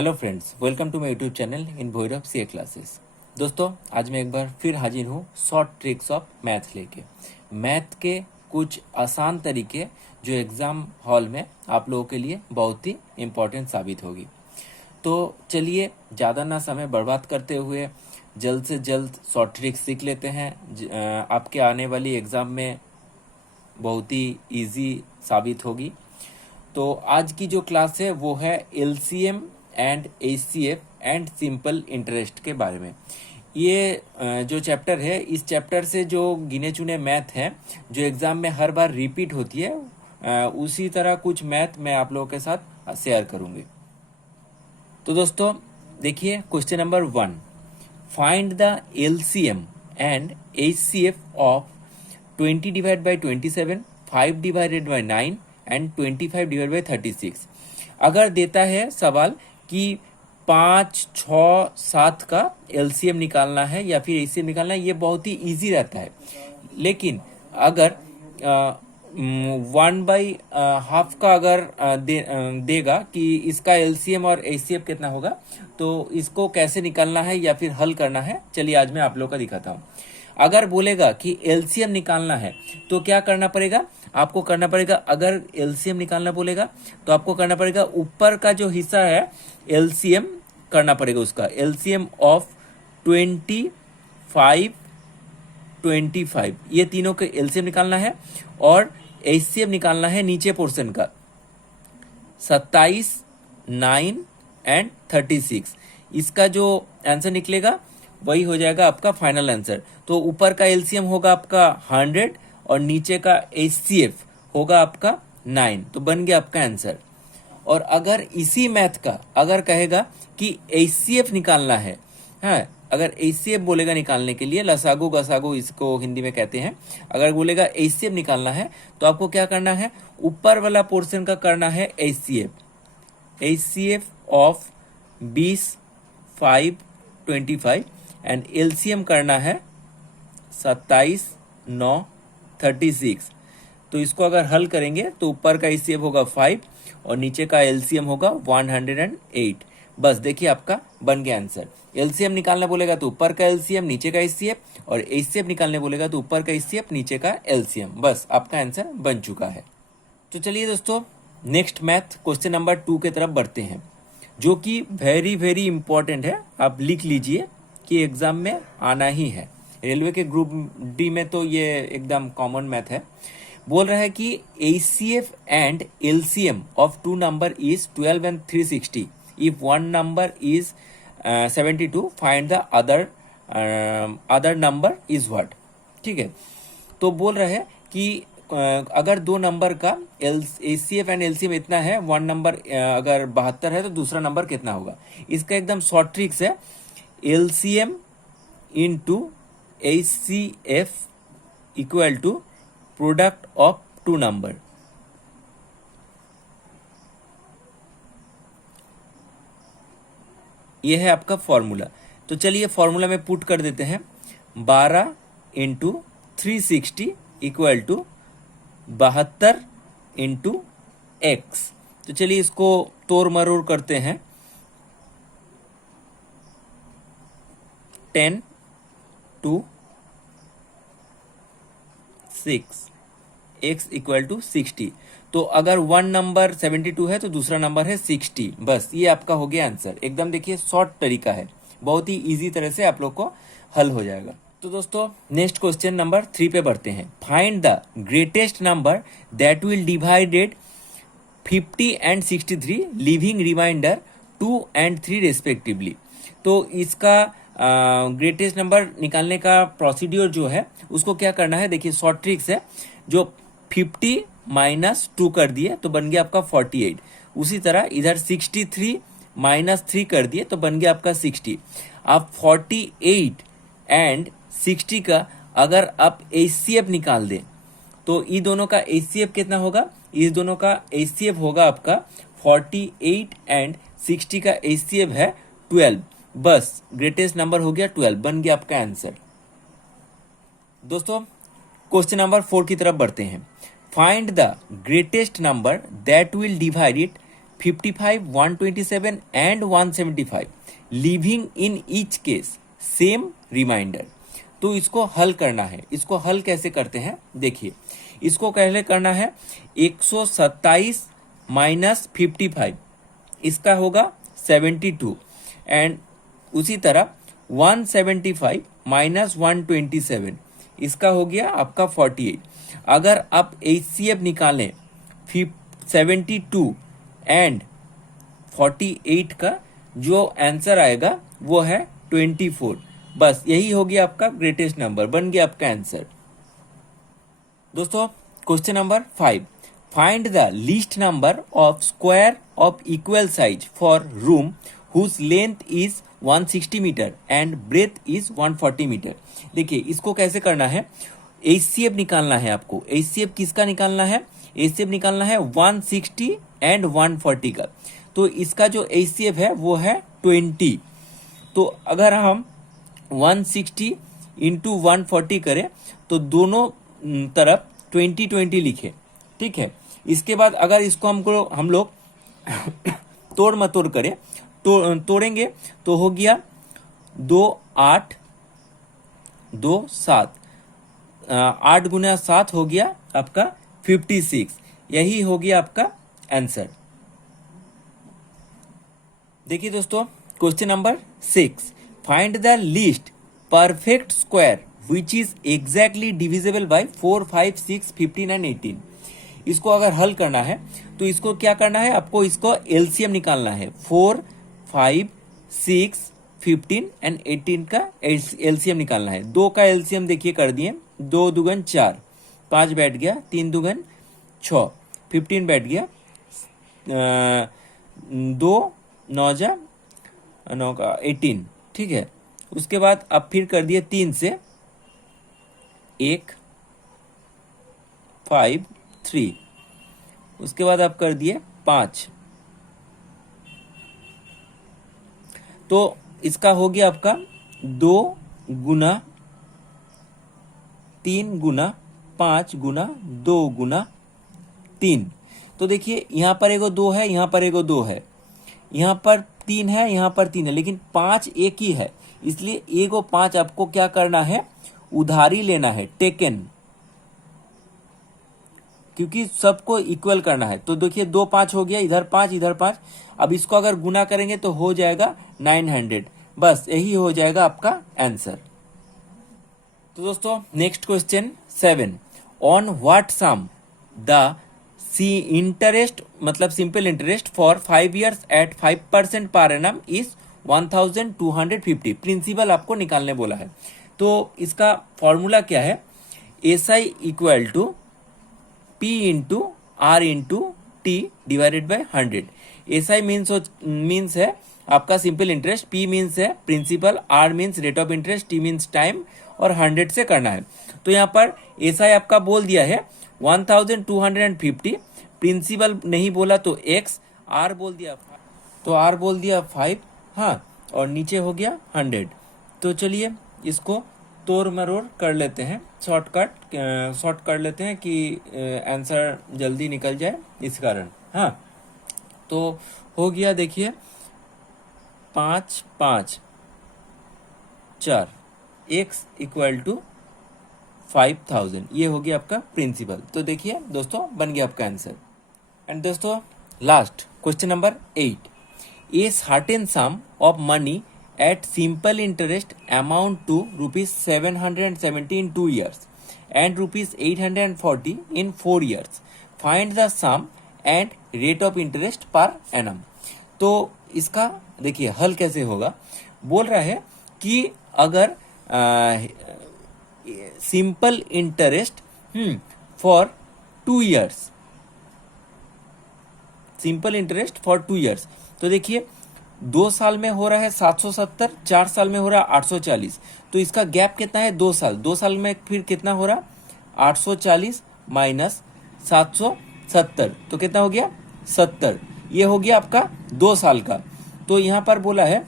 Hello friends, welcome to my YouTube channel in Bhairav CA classes. दोस्तों, आज मैं एक बार फिर हाजिर हूँ शॉर्ट ट्रिक्स ऑफ मैथ लेके। मैथ के कुछ आसान तरीके जो एग्ज़ाम हॉल में आप लोगों के लिए बहुत ही इम्पोर्टेंट साबित होगी। तो चलिए ज़्यादा ना समय बर्बाद करते हुए जल्द से जल्द शॉर्ट ट्रिक्स सीख लेते हैं। आपके आने वाली एग्ज़ाम में बहुत ही ईजी साबित होगी। तो आज की जो क्लास है वो है LCM and HCF and simple interest के बारे में। ये जो चैप्टर है, इस चैप्टर से जो गिने चुने मैथ हैं जो एग्ज़ाम में हर बार रिपीट होती है, उसी तरह कुछ मैथ मैं आप लोगों के साथ शेयर करूँगी। तो दोस्तों देखिए, question number 1, find the LCM and HCF of 20 divide by 27, 5 divided by 9 and 25 divide by 36। अगर देता है सवाल कि 5, 6, 7 का एलसीएम निकालना है या फिर एचसीएम निकालना है, ये बहुत ही इजी रहता है। लेकिन अगर 1/2 का अगर देगा कि इसका एलसीएम और एचसीएफ कितना होगा, तो इसको कैसे निकालना है या फिर हल करना है, चलिए आज मैं आप लोगों का दिखाता हूँ। अगर बोलेगा कि एलसीएम निकालना है तो क्या करना पड़ेगा, आपको करना पड़ेगा, अगर एलसीएम निकालना बोलेगा तो आपको करना पड़ेगा ऊपर का जो हिस्सा है एलसीएम करना पड़ेगा, उसका एलसीएम ऑफ 25, 25 ये तीनों के एलसीएम निकालना है और एचसीएफ निकालना है नीचे पोर्शन का 27, 9 एंड 36। इसका जो आंसर निकलेगा वही हो जाएगा आपका फाइनल आंसर। तो ऊपर का एलसीएम होगा आपका 100 और नीचे का एचसीएफ होगा आपका 9, तो बन गया आपका आंसर। और अगर इसी मैथ का अगर कहेगा कि एचसीएफ निकालना है, हाँ, अगर एचसीएफ बोलेगा निकालने के लिए, लसागु गसागु इसको हिंदी में कहते हैं, अगर बोलेगा एचसीएफ निकालना है तो आपको क्या करना है, ऊपर वाला पोर्शन का करना है एचसीएफ ऑफ 20, 5, 25 एंड एलसीएम करना है 27, 9, 36। तो इसको अगर हल करेंगे तो ऊपर का एचसीएफ होगा 5 और नीचे का एलसीएम होगा 108। बस देखिए, आपका बन गया आंसर। एलसीएम निकालना बोलेगा तो ऊपर का एलसीएम नीचे का एचसीएफ, और एचसीएफ निकालने बोलेगा तो ऊपर का एचसीएफ नीचे का एलसीएम। बस आपका आंसर बन चुका है। तो चलिए दोस्तों, नेक्स्ट मैथ क्वेश्चन नंबर 2 की तरफ बढ़ते हैं, जो कि वेरी वेरी इंपॉर्टेंट है। आप लिख लीजिए कि एग्जाम में आना ही है। रेलवे के ग्रुप डी में तो ये एकदम कॉमन मैथ है। बोल रहा है कि HCF and LCM of 2 number is 12 and 360 if 1 number is 72, find the other number is what. ठीक है, तो बोल रहा है कि अगर 2 नंबर का एचसीएफ एंड एलसीएम इतना है, 1 नंबर अगर 72 है तो दूसरा नंबर कितना होगा। इसका एकदम शॉर्ट ट्रिक्स है, LCM into HCF equal to product of 2 number. ये है आपका फॉर्मूला। तो चलिए फॉर्मूला में पुट कर देते हैं, 12 into 360 equal to 72 into X. तो चलिए इसको तोड़ मरोड़ करते हैं, 10 to 6, x इक्वल टू 60। तो अगर 1 नंबर 72 है तो दूसरा नंबर है 60। बस ये आपका हो गया आंसर। एकदम देखिए, शॉर्ट तरीका है, बहुत ही इजी तरह से आप लोग को हल हो जाएगा। तो दोस्तों, नेक्स्ट क्वेश्चन नंबर 3 पे बढ़ते हैं। Find the greatest number that will divided 50 and 63 leaving remainder 2 and 3 respectively. तो इसका ग्रेटेस्ट नंबर निकालने का प्रोसीड्योर जो है उसको क्या करना है, देखिए शॉर्ट ट्रिक्स है। जो 50 माइनस 2 कर दिए तो बन गया आपका 48। उसी तरह इधर 63 माइनस 3 कर दिए तो बन गया आपका 60। आप 48 एंड 60 का अगर आप एचसीएफ निकाल दें तो ये दोनों का एचसीएफ कितना होगा, इस दोनों का एचसीएफ होगा आपका 48 एंड 60 का एचसीएफ है 12। बस ग्रेटेस्ट नंबर हो गया 12, बन गया आपका आंसर। दोस्तों, क्वेश्चन नंबर 4 की तरफ बढ़ते हैं। Find the greatest number that will divide it 55, 127 and 175, leaving in each case same remainder. तो इसको हल करना है। इसको हल कैसे करते हैं देखिए, इसको पहले करना है 127 माइनस 55, इसका होगा 72, एंड उसी तरह 175 माइनस 127, इसका हो गया आपका 48। अगर आप HCF निकालें 72 एंड 48 का, जो आंसर आएगा वो है 24। बस यही हो गया आपका ग्रेटेस्ट नंबर, बन गया आपका आंसर। दोस्तों question number 5, find the least number of square of equal size for room whose length is 160 metre and breadth is 140 metre. देखिए इसको कैसे करना है, HCF निकालना है आपको। HCF किसका निकालना है, HCF निकालना है 160 एंड 140 का। तो इसका जो HCF है वो है 20। तो अगर हम 160 इंटू 140 करें तो दोनों तरफ 20 लिखे, ठीक है। इसके बाद अगर इसको हम लोग तोड़ मतोड़ करें, तोड़ेंगे तो हो गया 2 8 2 7, 8 गुना 7 हो गया आपका 56। यही हो गया आपका आंसर। देखिए दोस्तों question number 6, find the least perfect square which is exactly divisible by 4 5 6 15 and 18। इसको अगर हल करना है तो इसको क्या करना है, आपको इसको LCM निकालना है। 4 5 6 15 एंड 18 का LCM निकालना है। 2 का LCM देखिए कर दिए, 2 दुगन 4, 5 बैठ गया, 3 दुगन 6, 15 बैठ गया, 2 9 जा 9 का 18, ठीक है। उसके बाद अब फिर कर दिए 3 से 1 5 3, उसके बाद आप कर दिए 5। तो इसका हो गया आपका 2 गुना 3 गुना 5 गुना 2 गुना 3। तो देखिए यहाँ पर एगो 2 है, यहाँ पर एगो 2 है, यहाँ पर 3 है, यहाँ पर 3 है, लेकिन 5 एक ही है, इसलिए एगो 5 आपको क्या करना है, उधारी लेना है, टेकन, क्योंकि सबको इक्वल करना है। तो देखिए 2 5 हो गया, इधर 5 इधर 5। अब इसको अगर गुना करेंगे तो हो जाएगा 900। बस यही हो जाएगा आपका आंसर। तो दोस्तों next question 7, on what sum the C interest मतलब simple interest for 5 years at 5% per annum is 1250। Principal आपको निकालने बोला है। तो इसका फॉर्मूला क्या है, SI equal to P into R into T divided by 100। SI means है आपका सिंपल इंटरेस्ट, P मीन्स है principal, R means rate of interest, T means time, और 100 से करना है। तो यहाँ पर SI आपका बोल दिया है 1250, प्रिंसिपल नहीं बोला तो X, R बोल दिया, तो R बोल दिया 5, हाँ, और नीचे हो गया 100। तो चलिए इसको तोड़ मरोड़ कर लेते हैं, शॉर्ट कर लेते हैं कि आंसर जल्दी निकल जाए इस कारण। हाँ, तो हो गया देखिए 5 5 4, X इक्वल टू 5000, ये हो गया आपका प्रिंसिपल। तो देखिए दोस्तों बन गया आपका आंसर। एंड दोस्तों last question number 8, a certain some of money at simple interest amount to rupees 770 in 2 years and rupees 840 in 4 years. Find the sum and rate of interest per annum. तो इसका देखिए हल कैसे होगा, बोल रहा है कि अगर simple interest for 2 years, simple interest for 2 years, तो देखिए 2 साल में हो रहा है 770, 4 साल में हो रहा है 840। तो इसका गैप कितना है, 2 साल। 2 साल में फिर कितना हो रहा, 840 माइनस 770, तो कितना हो गया 70। ये हो गया आपका 2 साल का। तो यहाँ पर बोला है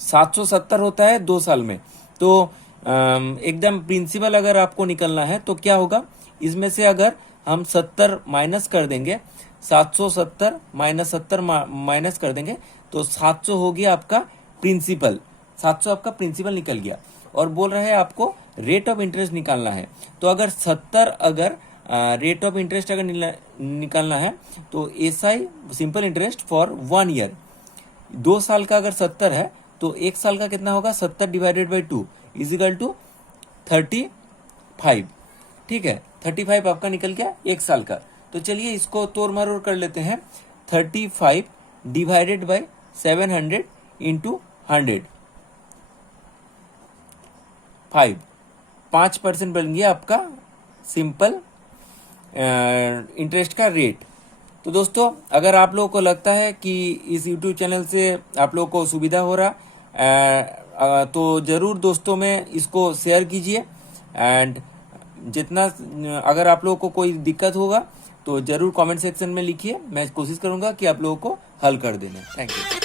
770 होता है 2 साल में। तो एकदम प्रिंसिपल अगर आपको निकलना है तो क्या होगा, इसमें से अगर हम 70 माइनस कर देंगे, 770 माइनस 70 माइनस कर देंगे तो 700 हो गया आपका प्रिंसिपल, 700 आपका प्रिंसिपल निकल गया। और बोल रहे हैं आपको रेट ऑफ इंटरेस्ट निकालना है। तो अगर 70 अगर रेट ऑफ इंटरेस्ट अगर निकालना है तो SI simple interest for 1 year, 2 साल का अगर 70 है तो 1 साल का कितना होगा, 70 डिवाइडेड बाई 2 इजिकल टू 35। ठीक है, 35 आपका निकल गया 1 साल का। तो चलिए इसको तोड़ मरोड़ कर लेते हैं। 35 डिवाइडेड बाई 700 इंटू 100, 5% बन गया आपका सिंपल इंटरेस्ट का रेट। तो दोस्तों अगर आप लोगों को लगता है कि इस YouTube चैनल से आप लोगों को सुविधा हो रहा तो ज़रूर दोस्तों में इसको शेयर कीजिए। एंड जितना अगर आप लोगों को कोई दिक्कत होगा तो ज़रूर कमेंट सेक्शन में लिखिए, मैं कोशिश करूँगा कि आप लोगों को हल कर देना। Thank you.